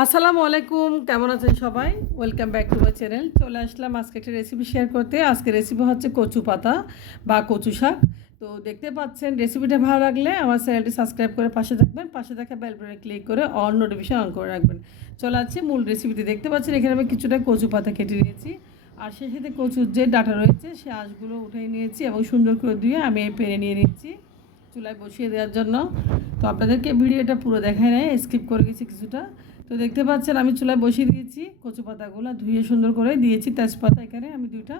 আসসালামু আলাইকুম, কেমন আছেন সবাই? Welcome back to my channel. চলে আসলাম আজকে একটা রেসিপি শেয়ার করতে। আজকে রেসিপি হচ্ছে কচু পাতা বা কচু শাক। তো দেখতে পাচ্ছেন, রেসিপিটা ভালো লাগলে আমার চ্যানেলটি সাবস্ক্রাইব করে পাশে থাকবেন, পাশে থাকা বেল বাটনে ক্লিক করে অল নোটিফিকেশন অন করে রাখবেন। চলে আসছে মূল রেসিপিটি। দেখতে পাচ্ছেন এখানে আমি কিছুটা কচু পাতা কেটে নিয়েছি, আর সেই সাথে কচুর যে ডাঁটা রয়েছে সে আঁশগুলো উঠে নিয়েছি এবং সুন্দর করে ধুয়ে আমি পেরে নিয়ে নিচ্ছি চুলায় বসিয়ে দেওয়ার জন্য। তো আপনাদেরকে ভিডিওটা পুরো দেখায় নেয়, স্কিপ করে গেছি কিছুটা। তো দেখতে পাচ্ছেন আমি চুলায় বসিয়ে দিয়েছি, কচু পাতাগুলো ধুয়ে সুন্দর করে দিয়েছি, তেজপাতা এখানে আমি 2টা,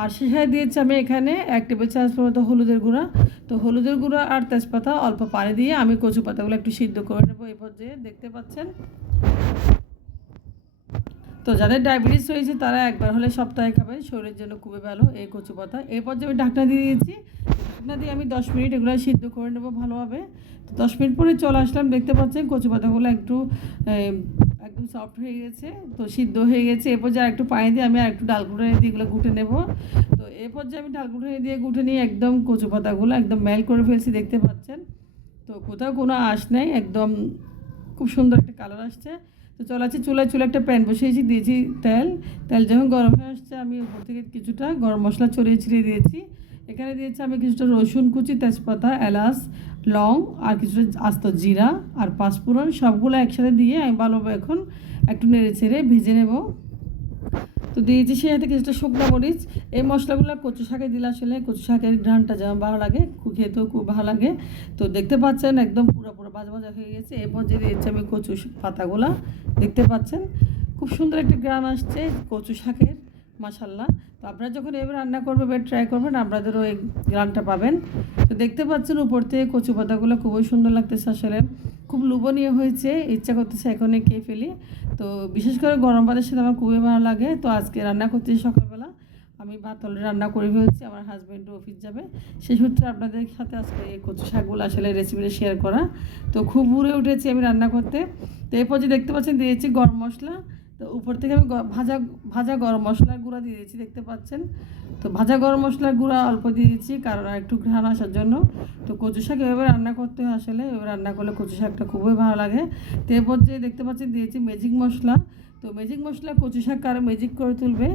আর শেষে দিয়েছি আমি এখানে 1 টেবিল চামচ মতো হলুদের গুঁড়া। তো হলুদের গুঁড়া আর তেজপাতা অল্প পানি দিয়ে আমি কচু পাতাগুলো একটু সিদ্ধ করে নেবো এই পর্যায়ে। দেখতে পাচ্ছেন, তো যাদের ডায়াবেটিস রয়েছে তারা একবার হলে সপ্তাহে খাবেন, শরীরের জন্য খুবই ভালো এই কচু পাতা। এই পর্যায়ে আমি ঢাকনা দিয়ে দিয়েছি, ঢাকনা দিয়ে আমি 10 মিনিট এগুলো সিদ্ধ করে নেবো ভালোভাবে। তো 10 মিনিট পরে চলে আসলাম, দেখতে পাচ্ছেন কচু পাতাগুলো একটু একদম সফট হয়ে গেছে, তো সিদ্ধ হয়ে গেছে। এরপর যা একটু পানি দিয়ে আমি আর একটু ডাল গুঁড়ো দিয়ে এগুলো গুটে নেব। তো এরপর যে আমি ডাল গুঁড়ো দিয়ে গুটে নিয়ে একদম কচু পাতাগুলো একদম মেল্ট করে ফেলছি, দেখতে পাচ্ছেন। তো কোথাও কোনো আঁশ নেই, একদম খুব সুন্দর একটা কালার আসছে। তো চলাচ্ছি চুলে একটা প্যান বসিয়েছি, দিয়েছি তেল। তেল যখন গরম হয়ে আসছে আমি উপর থেকে কিছুটা গরম মশলা ছড়িয়ে দিয়েছি। এখানে দিয়েছি আমি কিছুটা রসুন কুচি, তেজপাতা, এলাচ, লং, আর কিছুটা আস্ত জিরা আর পাঁচফোড়ন, সবগুলো একসাথে দিয়ে আমি ভালোভাবে এখন একটু নেড়ে ছেড়ে ভেজে নেব। তো দিয়েছি সেই সাথে কিছুটা শুকনো মরিচ। এই মশলাগুলো কচু শাকে দিলে আসলে কচু শাকের ঘ্রাণটা যেমন ভালো লাগে, খেতেও খুব ভালো লাগে। তো দেখতে পাচ্ছেন একদম পুরো ভাজা ভাজা হয়ে গেছে। এরপর যে দিয়েছি আমি কচু পাতাগুলা, দেখতে পাচ্ছেন খুব সুন্দর একটা ঘ্রাণ আসছে কচু শাকের, মাশাল্লাহ। তো আপনারা যখন এবার রান্না করবেন এবার ট্রাই করবেন, আপনাদেরও এই ঘ্রাণটা পাবেন। তো দেখতে পাচ্ছেন উপর থেকে কচু পাতাগুলো খুবই সুন্দর লাগতেছে, আসলে খুব লোভনীয় হয়েছে, ইচ্ছা করতেছে এখনই খেয়ে ফেলি। তো বিশেষ করে গরম ভাতের সাথে আমার খুবই ভালো লাগে। তো আজকে রান্না করতেছি সকালবেলা, আমি ভাত অলরেডি রান্না করে ফেলছি, আমার হাজব্যান্ডও অফিস যাবে। সেই সূত্রে আপনাদের সাথে আজকে এই কচু শাকগুলো আসলে রেসিপিটা শেয়ার করা। তো খুব উড়ে উঠেছি আমি রান্না করতে। তো এরপর যে দেখতে পাচ্ছেন দিয়েছি গরম মশলা। তো উপর থেকে আমি ভাজা ভাজা গরম মশলার গুঁড়া দিয়ে দিয়েছি, দেখতে পাচ্ছেন। তো ভাজা গরম মশলার গুঁড়া অল্প দিয়েছি কারণ একটু ঘ্রাণ আসার জন্য। তো কচু শাক এভাবে রান্না করতে হয়, আসলে এভাবে রান্না করলে কচু শাকটা খুবই ভালো লাগে। তো এরপর যে দেখতে পাচ্ছেন দিয়েছি ম্যাজিক মশলা। তো ম্যাজিক মশলা কচু শাক আরও ম্যাজিক করে তুলবে,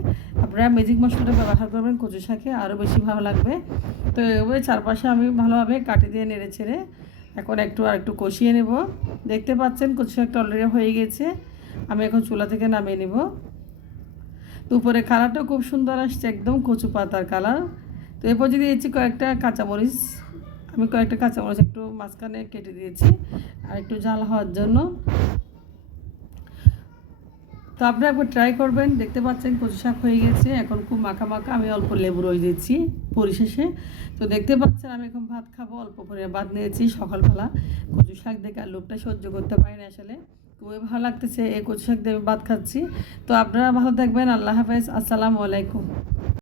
আপনারা ম্যাজিক মশলাটা ব্যবহার করবেন কচু শাকে, আরও বেশি ভালো লাগবে। তো এভাবে চারপাশে আমি ভালোভাবে কাটি দিয়ে নেড়ে ছেড়ে এখন আর একটু কষিয়ে নেব। দেখতে পাচ্ছেন কচু শাকটা অলরেডি হয়ে গেছে, আমি এখন চুলা থেকে নামিয়ে নেব। তো উপরে কালারটাও খুব সুন্দর আসছে, একদম কচু পাতার কালার। তো এরপর যদি দিয়েছি কয়েকটা কাঁচামরিচ, আমি কয়েকটা কাঁচামরিচ একটু মাঝখানে কেটে দিয়েছি আর একটু ঝাল হওয়ার জন্য। তো আপনারা একবার ট্রাই করবেন। দেখতে পাচ্ছেন কচু শাক হয়ে গেছে, এখন খুব মাখা মাখা, আমি অল্প লেবু রয়ে দিচ্ছি পরিশেষে। তো দেখতে পাচ্ছেন আমি এখন ভাত খাবো, অল্প করে ভাত নিয়েছি সকালবেলা। কচু শাক দেখে আর লোকটা সহ্য করতে পারি না, আসলে খুবই ভালো লাগতেছে এই কচু শাক দিয়ে ভাত খাচ্ছি। তো আপনারা ভালো থাকবেন, আল্লাহ হাফেজ, আসসালামু আলাইকুম।